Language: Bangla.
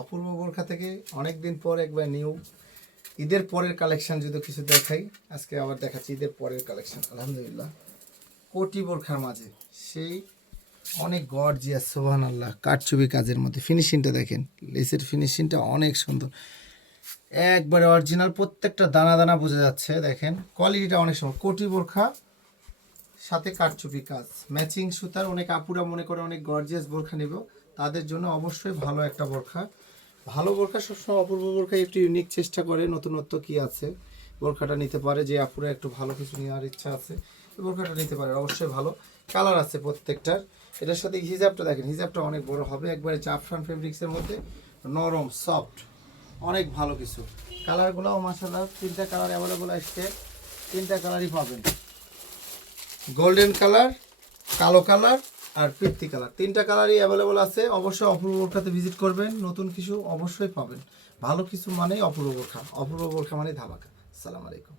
অপূর্ব বোরখা থেকে অনেক দিন পর একবার নিউ ঈদের পরের কালেকশন যদি কিছু দেখাই, আজকে আবার দেখাচ্ছি ঈদের পরের কালেকশন। আলহামদুলিল্লাহ, কোটি বোরখার মাঝে সেই অনেক গর্জিয়াস, সুবহানাল্লাহ, কারচুপি কাজের মধ্যে ফিনিশিংটা দেখেন, লেসের ফিনিশিংটা অনেক সুন্দর, একবারে অরিজিনাল, প্রত্যেকটা দানা দানা বোঝা যাচ্ছে। দেখেন কোয়ালিটিটা অনেক সুন্দর, কোটি বোরখা সাথে কারচুপি কাজ, ম্যাচিং সুতার। অনেক আপুরা মনে করে অনেক গর্জিয়াস বোরখা নেব, তাদের জন্য অবশ্যই ভালো একটা বোরখা। ভালো বোরখা সবসময় অপূর্ব বোরখা একটু ইউনিক চেষ্টা করে, নতুনত্ব কি আছে বোরখাটা নিতে পারে। যে আপুরা একটু ভালো কিছু নেওয়ার ইচ্ছা আছে, এই বোরখাটা নিতে পারে, অবশ্যই ভালো কালার আছে প্রত্যেকটার। এটার সাথে হিজাবটা দেখেন, হিজাবটা অনেক বড় হবে, একবারে জাফরান ফেব্রিক্সের মধ্যে, নরম সফট, অনেক ভালো কিছু। কালারগুলোও মাশাআল্লাহ, তিনটা কালার অ্যাভেলেবল আসছে, তিনটা কালারই পাবেন, গোল্ডেন কালার, কালো কালার আর পৃথ্বী কালার, তিনটা কালারই অ্যাভেলেবল আছে। অবশ্যই অপূর্ব বোরখাতে ভিজিট করবেন, নতুন কিছু অবশ্যই পাবেন। ভালো কিছু মানেই অপূর্ব বোরখা, অপূর্ব বোরখা মানে ধামাকা। আসসালামু আলাইকুম।